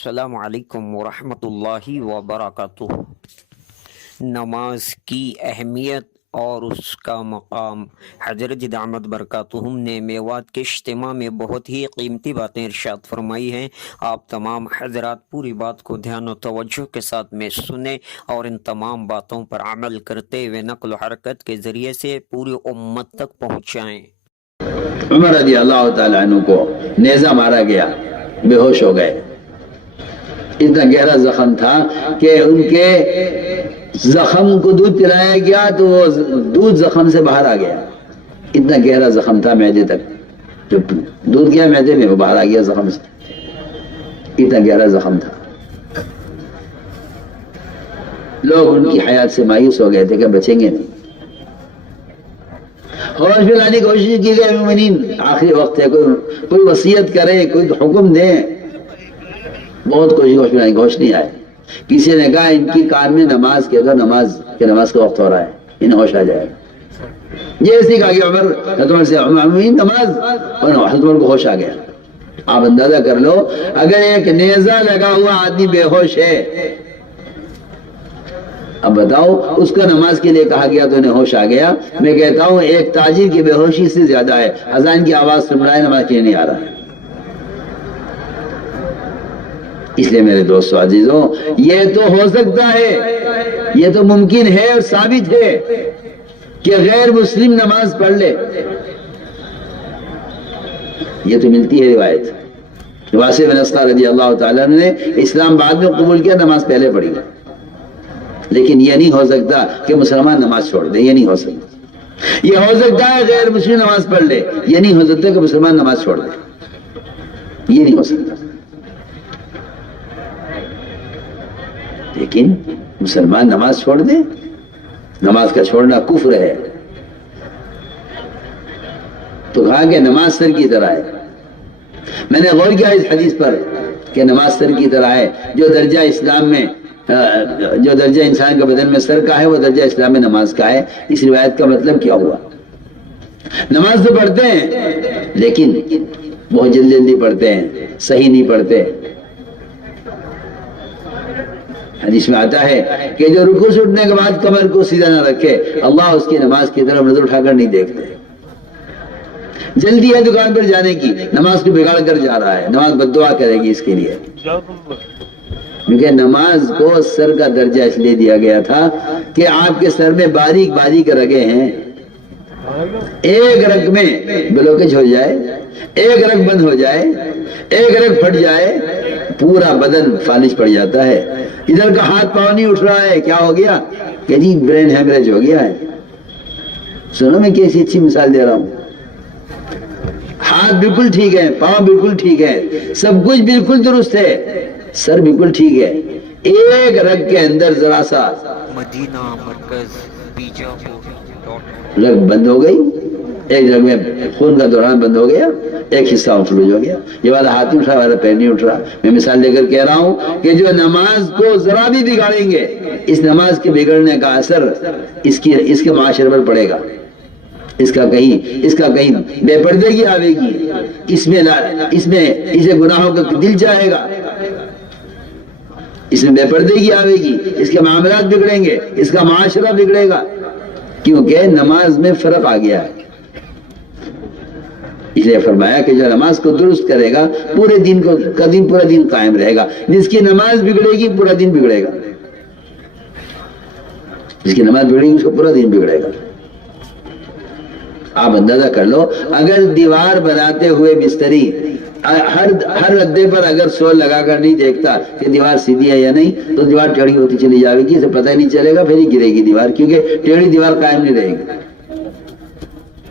السلام علیکم ورحمۃ اللہ وبرکاتہ۔ نماز کی اہمیت اور اس کا مقام۔ حضرت دامت برکاتہم نے میوات کے اجتماع میں بہت ہی قیمتی باتیں ارشاد فرمائی ہیں۔ آپ تمام حضرات پوری بات کو دھیان و توجہ کے ساتھ میں سنیں اور ان تمام باتوں پر عمل کرتے ہوئے نقل و حرکت کے ذریعے سے پوری امت تک پہنچائیں۔ عمر رضی اللہ تعالیٰ عنہ کو نیزہ مارا گیا، بے ہوش ہو گئے۔ اتنا گہرا زخم تھا کہ ان کے زخم کو دودھ پلایا گیا تو وہ دودھ زخم سے باہر آ گیا۔ اتنا گہرا زخم تھا معدے تک، جو دودھ گیا معدے میں وہ باہر آ گیا زخم سے، اتنا گہرا زخم تھا۔ لوگ ان کی حیات سے مایوس ہو گئے تھے کہ بچیں گے نہیں۔ ہوش میں لانے کی کوشش کی گئی، مومنین آخری وقت ہے، کوئی وصیت کرے، کوئی حکم دے۔ بہت کوشش ہوش میں لانے کی، ہوش نہیں آئے۔ کسی نے کہا ان کی کان میں نماز کہہ دو، نماز کا وقت ہو رہا ہے، انہیں ہوش آ جائے۔ جیسے کہا کہ عمر سے نماز، اور حضرت عمر کو ہوش آ گیا۔ آپ اندازہ کر لو، اگر ایک نیزہ لگا ہوا آدمی بے ہوش ہے، اب بتاؤ اس کا نماز کے لیے کہا گیا تو انہیں ہوش آ گیا۔ میں کہتا ہوں ایک تاجر کی بے ہوشی سے زیادہ ہے، اذان کی آواز سن رہا ہے، نماز کے لیے نہیں آ رہا ہے۔ اس لیے میرے دوستو عزیزوں، یہ تو ہو سکتا ہے، یہ تو ممکن ہے اور ثابت ہے کہ غیر مسلم نماز پڑھ لے، یہ تو ملتی ہے روایت۔ واسع بن اسقر رضی اللہ تعالیٰ نے اسلام بعد میں قبول کیا، نماز پہلے پڑھی، لیکن یہ نہیں ہو سکتا کہ مسلمان نماز چھوڑ دے، یہ نہیں ہو سکتا۔ یہ ہو سکتا ہے غیر مسلم نماز پڑھ لے، یہ نہیں ہو سکتا کہ مسلمان نماز چھوڑ دے، یہ نہیں ہو سکتا۔ لیکن مسلمان نماز چھوڑ دے، نماز کا چھوڑنا کفر ہے۔ تو کہا کہ نماز سر کی طرح ہے۔ میں نے غور کیا اس حدیث پر کہ نماز سر کی طرح ہے، جو درجہ اسلام میں، جو درجہ انسان کے بدن میں سر کا ہے، وہ درجہ اسلام میں نماز کا ہے۔ اس روایت کا مطلب کیا ہوا؟ نماز تو پڑھتے ہیں لیکن بہت جلدی جلدی پڑھتے ہیں، صحیح نہیں پڑھتے۔ حدیث میں آتا ہے کہ جو رکوع سے اٹھنے کے بعد کمر کو سیدھا نہ رکھے، اللہ اس کی نماز کی طرف نظر اٹھا کر نہیں دیکھتے۔ جلدی ہے دکان پر جانے کی، نماز کو بگاڑ کر جا رہا ہے، نماز بد دعا کرے گی اس کے لیے۔ کیونکہ نماز کو سر کا درجہ اس لیے دیا گیا تھا کہ آپ کے سر میں باریک باریک رگیں ہیں، ایک رگ میں بلوکج ہو جائے، ایک رگ بند ہو جائے، ایک رگ پھٹ جائے، پورا بدن فالج پڑ جاتا ہے۔ ادھر کا ہاتھ پاؤں نہیں اٹھ رہا ہے، کیا ہو گیا؟ کہ جی برین ہیمریج ہو گیا ہے۔ سنو میں کیسی اچھی مثال دے رہا ہوں۔ ہاتھ بالکل ٹھیک ہے، پاؤں بالکل ٹھیک ہے، سب کچھ بالکل درست ہے، سر بالکل ٹھیک ہے، ایک رگ کے اندر ذرا سا مدینہ مرکز رگ بند ہو گئی، ایک رگ میں خون کا دوران بند ہو گیا، ایک حصہ فلوج ہو گیا، یہ والا ہاتھ نہیں اٹھ رہا، والا پیر نہیں اٹھ رہا۔ میں مثال دے کر کہہ رہا ہوں کہ جو نماز کو ذرا بھی بگاڑیں گے، اس نماز کے بگڑنے کا اثر اس کے معاشرے پر پڑے گا، اس کا کہیں بے پردگی آئے گی، اسے گناہوں کا دل چاہے گا، اس میں بے پردگی آئے گی، اس کے معاملات بگڑیں گے، اس کا معاشرہ بگڑے گا، کیونکہ نماز میں فرق آ گیا ہے۔ اس لیے فرمایا کہ جو نماز کو درست کرے گا پورا دن قائم رہے گا، جس کی نماز بگڑے گی پورا دن بگڑے گا، جس کی نماز بگڑے گی اس کو پورا دن بگڑے گا۔ آپ اندازہ کر لو، اگر دیوار بناتے ہوئے مستری ہر ردے پر اگر سول لگا کر نہیں دیکھتا کہ دیوار سیدھی ہے یا نہیں، تو دیوار ٹیڑھی ہوتی چلی جائے گی، اسے پتہ ہی نہیں چلے گا، پھر ہی گرے گی دیوار، کیونکہ ٹیڑھی دیوار قائم نہیں رہے گی۔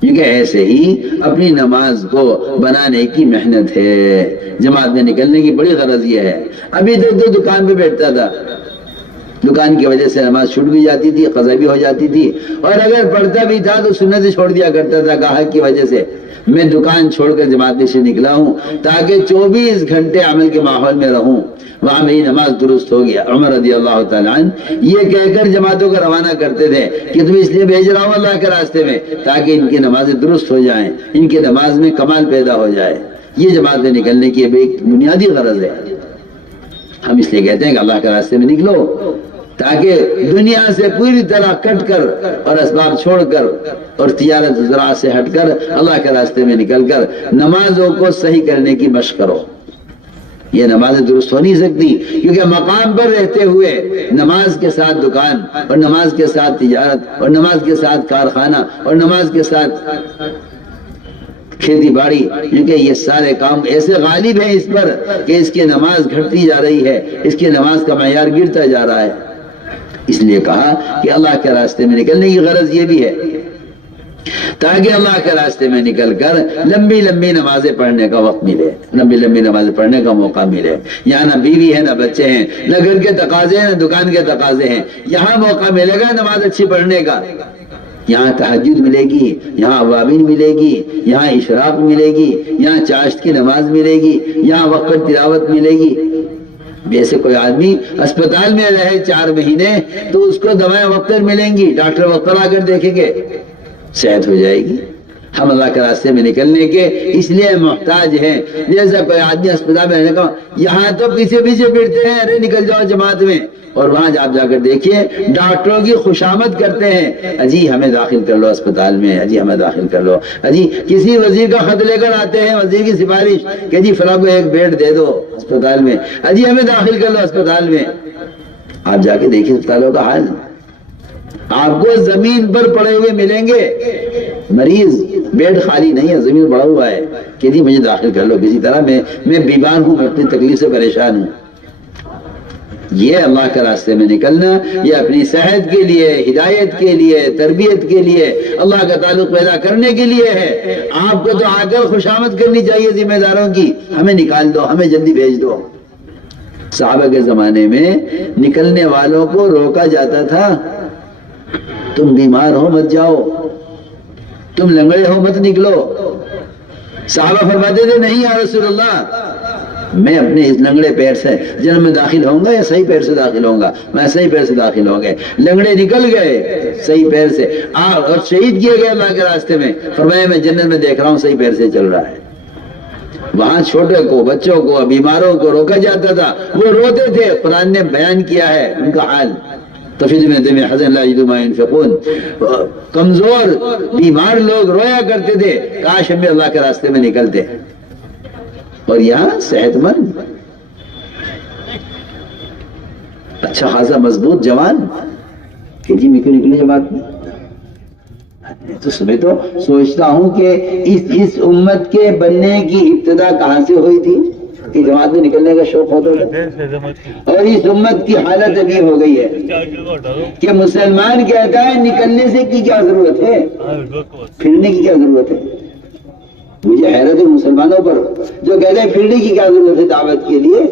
کیونکہ ایسے ہی اپنی نماز کو بنانے کی محنت ہے، جماعت میں نکلنے کی بڑی غرض یہ ہے۔ ابھی تک تو دکان پہ بیٹھتا تھا، دکان کی وجہ سے نماز چھوٹ بھی جاتی تھی، قضا بھی ہو جاتی تھی، اور اگر پڑھتا بھی تھا تو سنت چھوڑ دیا کرتا تھا گاہک کی وجہ سے۔ میں دکان چھوڑ کر جماعت سے نکلا ہوں تاکہ 24 گھنٹے عمل کے ماحول میں رہوں، وہاں میری نماز درست ہو گیا۔ عمر رضی اللہ تعالیٰ عنہ یہ کہہ کر جماعتوں کو روانہ کرتے تھے کہ تم اس لیے بھیج رہا ہوں اللہ کے راستے میں تاکہ ان کی نمازیں درست ہو جائیں، ان کی نماز میں کمال پیدا ہو جائے۔ یہ جماعت سے نکلنے کی ایک بنیادی غرض ہے۔ ہم اس لیے کہتے ہیں کہ اللہ کے راستے میں نکلو، تاکہ دنیا سے پوری طرح کٹ کر اور اسباب چھوڑ کر اور تجارت زراعت سے ہٹ کر اللہ کے راستے میں نکل کر نمازوں کو صحیح کرنے کی مشق کرو۔ یہ نمازیں درست ہو نہیں سکتی، کیونکہ مقام پر رہتے ہوئے نماز کے ساتھ دکان اور نماز کے ساتھ تجارت اور نماز کے ساتھ کارخانہ اور نماز کے ساتھ کھیتی باڑی، کیونکہ یہ سارے کام ایسے غالب ہیں اس پر کہ اس کی نماز گھٹتی جا رہی ہے، اس کی نماز کا معیار گرتا جا رہا ہے۔ اس لیے کہا کہ اللہ کے راستے میں نکلنے کی غرض یہ بھی ہے تاکہ اللہ کے راستے میں نکل کر لمبی لمبی نمازیں پڑھنے کا وقت ملے، لمبی لمبی نمازیں پڑھنے کا موقع ملے۔ یہاں نہ بیوی ہے، نہ بچے ہیں، نہ گھر کے تقاضے ہیں، نہ دکان کے تقاضے ہیں، یہاں موقع ملے گا نماز اچھی پڑھنے کا۔ یہاں تہجد ملے گی، یہاں اوابین ملے گی، یہاں اشراق ملے گی، یہاں چاشت کی نماز ملے گی، یہاں وقت تلاوت ملے گی۔ جیسے کوئی آدمی اسپتال میں رہے 4 مہینے تو اس کو دوائیں وقت پر ملیں گی، ڈاکٹر وقت پر آ کر دیکھیں گے، صحت ہو جائے گی۔ ہم اللہ کے راستے میں نکلنے کے اس لیے محتاج ہیں۔ جیسا کوئی آدمی اسپتال میں رہنے کا، یہاں تو پیچھے پیچھے پھرتے ہیں، ارے نکل جاؤ جماعت میں، اور وہاں آپ جا کر دیکھیے ڈاکٹروں کی خوشامد کرتے ہیں، اجی ہمیں داخل کر لو اسپتال میں، اجی ہمیں داخل کر لو، اجی کسی وزیر کا خط لے کر آتے ہیں، وزیر کی سفارش کہ جی فلاں کو ایک بیڈ دے دو اسپتال میں، اجی ہمیں داخل کر لو اسپتال میں۔ آپ جا کے دیکھیے اسپتالوں کا حال، آپ کو زمین پر پڑے ہوئے ملیں گے مریض، بیڈ خالی نہیں ہے، زمین پڑا ہوا ہے کہ جی مجھے داخل کر لو کسی طرح، میں بیمار ہوں، میں اپنی تکلیف سے پریشان ہوں۔ یہ اللہ کے راستے میں نکلنا، یہ اپنی صحت کے لیے، ہدایت کے لیے، تربیت کے لیے، اللہ کا تعلق پیدا کرنے کے لیے ہے۔ آپ کو تو آ کر خوشامد کرنی چاہیے ذمہ داروں کی، ہمیں نکال دو، ہمیں جلدی بھیج دو۔ صحابہ کے زمانے میں نکلنے والوں کو روکا جاتا تھا، تم بیمار ہو مت جاؤ، تم لنگڑے ہو مت نکلو۔ صحابہ فرماتے تھے نہیں یا رسول اللہ، میں اپنے اس لنگڑے پیر سے جنم میں داخل ہوں گا یا صحیح پیر سے داخل ہوں گا؟ میں صحیح پیر سے داخل ہوں گے۔ لنگڑے نکل گئے صحیح پیر سے اور شہید کیے گئے اللہ کے راستے میں، فرمایا میں جنت میں دیکھ رہا ہوں صحیح پیر سے چل رہا ہے۔ وہاں چھوٹے کو، بچوں کو، بیماروں کو روکا جاتا تھا، وہ روتے تھے، قرآن نے بیان کیا ہے ان کا حال۔ تفید میں دم حزن لا یجدون ما ينفقون، کمزور بیمار لوگ رویا کرتے تھے، کاش ہم بھی اللہ کے راستے میں نکلتے۔ اور یہاں صحت مند، اچھا خاصا مضبوط جوان کہ جی میں کیوں نکلے جماعت میں؟ تو میں تو سوچتا ہوں کہ اس امت کے بننے کی ابتدا کہاں سے ہوئی تھی کہ جماعت میں نکلنے کا شوق ہوتا تھا، اور اس امت کی حالت ابھی ہو گئی ہے کہ مسلمان کہتا ہے نکلنے سے کی کیا ضرورت ہے، پھرنے کی کیا ضرورت ہے۔ مجھے حیرت ہے مسلمانوں پر جو کہتے ہیں پھرنے کی کیا ضرورت ہے دعوت کے لیے،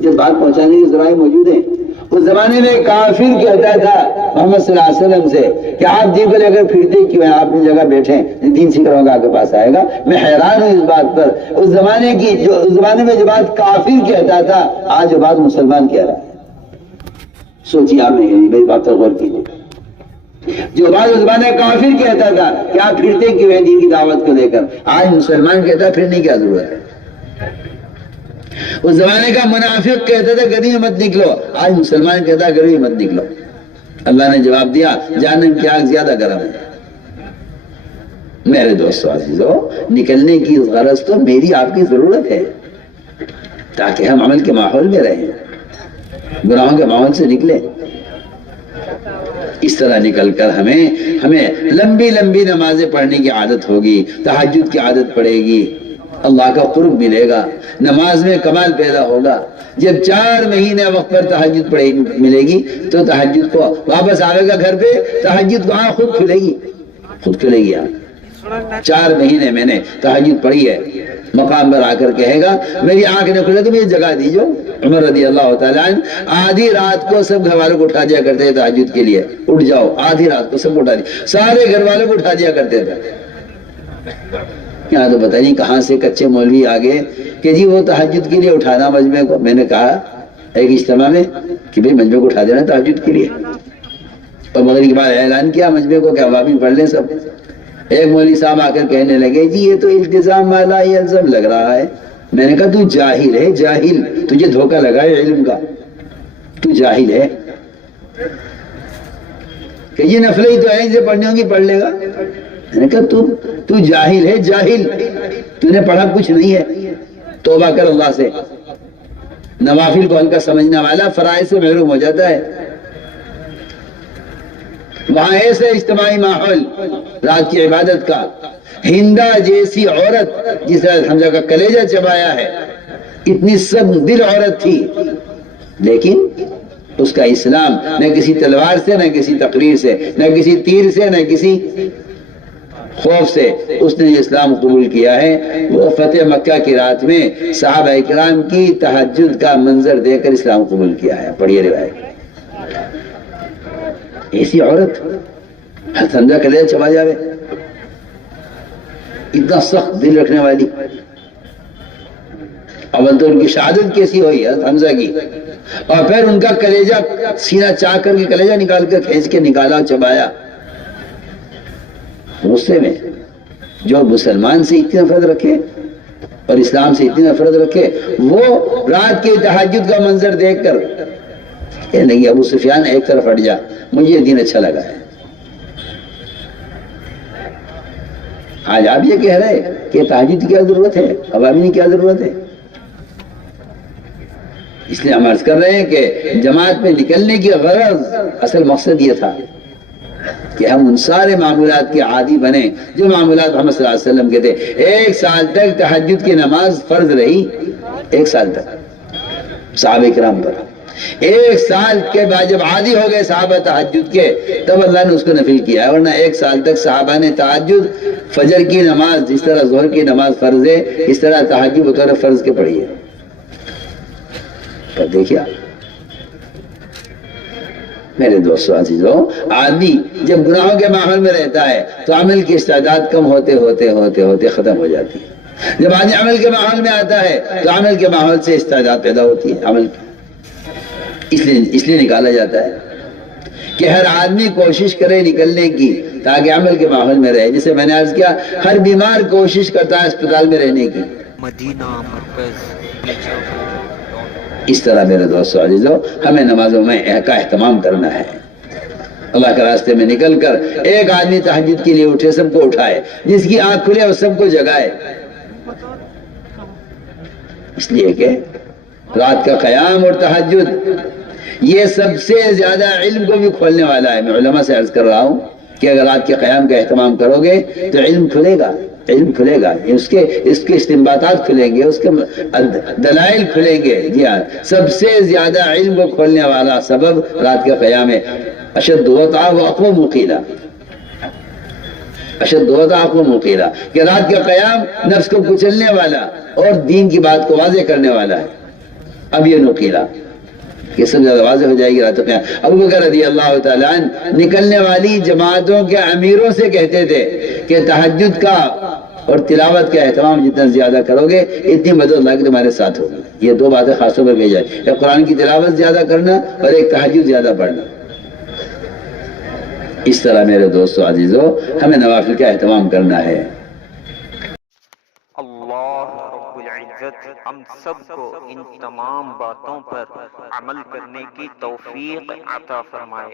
جب بات پہنچانے کے ذرائع موجود ہیں۔ اس زمانے میں کافر کہتا تھا محمد صلی اللہ علیہ وسلم سے کہ آپ دین کو لے کر پھرتے کیوں ہیں، آپ اپنی جگہ بیٹھیں، دین سیکھنے والا آپ کے پاس آئے گا۔ میں حیران ہوں اس بات پر، اس زمانے میں جو بات کافر کہتا تھا، آج جو بات مسلمان کہہ رہا ہے۔ سوچیے آپ نے میری بات پر غور کیجیے، جو بات اس زمانے کافر کہتا تھا کہ آپ پھرتے کیوں ہیں دین کی دعوت کو لے کر، آج مسلمان کہتا ہے پھرنے کی کیا ضرورت ہے۔ اس زمانے کا منافق کہتا تھا گلی میں مت نکلو، آج مسلمان کہتا ہے گلی میں مت نکلو۔ اللہ نے جواب دیا جہنم کی آگ زیادہ گرم ہے۔ میرے دوستو عزیزو، نکلنے کی غرض تو میری آپ کی ضرورت ہے تاکہ ہم عمل کے ماحول میں رہیں، گناہوں کے ماحول سے نکلیں۔ اس طرح نکل کر ہمیں لمبی لمبی نمازیں پڑھنے کی عادت ہوگی، تہجد کی عادت پڑے گی، اللہ کا قرب ملے گا، نماز میں کمال پیدا ہوگا۔ جب 4 مہینے وقت پر تہجد ملے گی تو تہجد کو واپس آئے گا گھر پہ، تہجد وہاں خود کھلے گی، خود کھلے گی۔ 4 مہینے میں نے تہجد پڑھی ہے، مقام پر آ کر کہے گا میری آنکھ نہ کھلے تو مجھے جگہ دیجو۔ عمر رضی اللہ تعالیٰ عنہ آدھی رات کو سب گھر والوں کو اٹھا دیا کرتے تھے تہجد کے لیے، اٹھ جاؤ، آدھی رات کو سب اٹھا دیا، سارے گھر والوں کو اٹھا دیا کرتے تھے۔ یہاں تو پتہ نہیں کہاں سے کچے مولوی آگے کہ جی وہ تہجد کے لیے اٹھانا مجمع کو۔ میں نے کہا ایک اجتماع میں کہ بھئی مجمع کو اٹھا دینا تہجد کے لیے، اور مغرب کے بعد اعلان کیا مجمع کو کہ عوامین پڑھ لیں سب۔ ایک مولوی صاحب آ کر کہنے لگے جی یہ تو التزام ما لا یلزم لگ رہا ہے، میں نے کہا تو جاہل ہے، جاہل، تجھے دھوکہ لگا ہے علم کا، تو جاہل ہے کہ یہ نفلیں ہی تو ہے، اسے پڑھنے ہوں گی پڑھ لے گا۔ میں نے کہا تو جاہل ہے، جاہل، تو نے پڑھا کچھ نہیں ہے، توبہ کر اللہ سے۔ نوافل کو ہلکا سمجھنے والا فرائض سے محروم ہو جاتا ہے۔ وہاں ایسے اجتماعی ماحول رات کی عبادت کا، ہندا جیسی عورت جس نے حمزہ کا کلیجہ چبایا ہے، اتنی سخت دل عورت تھی، لیکن اس کا اسلام نہ کسی تلوار سے، نہ کسی تقریر سے، نہ کسی تیر سے، نہ کسی خوف سے اس نے اسلام قبول کیا ہے۔ وہ فتح مکہ کی رات میں صحابہ اکرام کی تہجد کا منظر دیکھ کر اسلام قبول کیا ہے۔ پڑھیے روایت۔ ایسی عورت حمزہ کلیجہ چبا جاوے، اتنا سخت دل رکھنے والی، اول تو ان کی شہادت کیسی ہوئی حضرت حمزہ کی، اور پھر ان کا کلیجہ سینہ چاک کر کے کلیجہ نکال کر کھینچ کے نکالا اور چبایا۔ غصے میں جو مسلمان سے اتنی نفرت رکھے اور اسلام سے اتنی نفرت رکھے، وہ رات کے تہجد کا منظر دیکھ کر کہ نہیں ابو سفیان ایک طرف ہٹ جا، مجھے یہ دین اچھا لگا ہے۔ آج آپ یہ کہہ رہے کہ تہجد کی کیا ضرورت ہے، عوامی کی کیا ضرورت ہے؟ اس لیے ہم عرض کر رہے ہیں کہ جماعت میں نکلنے کی غرض، اصل مقصد یہ تھا کہ ہم ان سارے معمولات کے عادی بنے جو معمولات محمد صلی اللہ علیہ وسلم کے تھے۔ 1 سال تک تہجد کی نماز فرض رہی، 1 سال تک صحابہ کرام پر۔ 1 سال کے بعد جب عادی ہو گئے صحابہ تہجد کے، تب اللہ نے اس کو نفل کیا، ورنہ 1 سال تک صحابہ نے تہجد، فجر کی نماز جس طرح ظہر کی نماز فرض ہے، اس طرح تہجد بطور فرض کے پڑھی ہے۔ پر دیکھیا میرے دوستو عزیزو، آدمی جب گناہوں کے ماحول میں رہتا ہے تو عمل کی استعداد کم ہوتے ہوتے ہوتے ہوتے ختم ہو جاتی ہے۔ جب آدمی عمل کے ماحول میں آتا ہے تو عمل کے ماحول سے استعداد پیدا ہوتی ہے عمل کی۔ اس لیے نکالا جاتا ہے کہ ہر آدمی کوشش کرے نکلنے کی تاکہ عمل کے ماحول میں رہے۔ جسے میں نے عرض کیا، ہر بیمار کوشش کرتا ہے اسپتال میں رہنے کی۔ مدینہ مرکز بیجاپور۔ اس طرح میرے دوستو عزیزو، ہمیں نمازوں میں کا اہتمام کرنا ہے۔ اللہ کے راستے میں نکل کر ایک آدمی تہجد کے لیے اٹھے، سب کو اٹھائے، جس کی آنکھ کھلے اور سب کو جگائے۔ اس لیے کہ رات کا قیام اور تہجد یہ سب سے زیادہ علم کو بھی کھولنے والا ہے۔ میں علماء سے عرض کر رہا ہوں کہ اگر رات کے قیام کا اہتمام کرو گے تو علم کھلے گا، علم کھلے گا، اس کے استنباطات کھلیں گے، اس کے دلائل کھلیں گے۔ جی ہاں، سب سے زیادہ علم کو کھولنے والا سبب رات کا قیام ہے۔ اشد وطأ و اقوى مقیلا، اشد وطأ و اقوى مقیلا، کہ رات کا قیام نفس کو کچلنے والا اور دین کی بات کو واضح کرنے والا ہے۔ اب یہ نقیلا یہ سب زیادہ واضح ہو جائے گی رات کا قیام۔ ابو بکر رضی اللہ تعالیٰ عنہ نکلنے والی جماعتوں کے امیروں سے کہتے تھے کہ تہجد کا اور تلاوت کا اہتمام جتنا زیادہ کرو گے اتنی مدد اللہ کی تمہارے ساتھ ہوگی۔ یہ 2 باتیں خاص طور پر بھیجا ہے، ایک قرآن کی تلاوت زیادہ کرنا اور ایک تہجد زیادہ پڑھنا۔ اس طرح میرے دوستو عزیزو، ہمیں نوافل کا اہتمام کرنا ہے۔ اللہ رب العزت ہم سب کو ان تمام باتوں پر عمل کرنے کی توفیق عطا فرمائے۔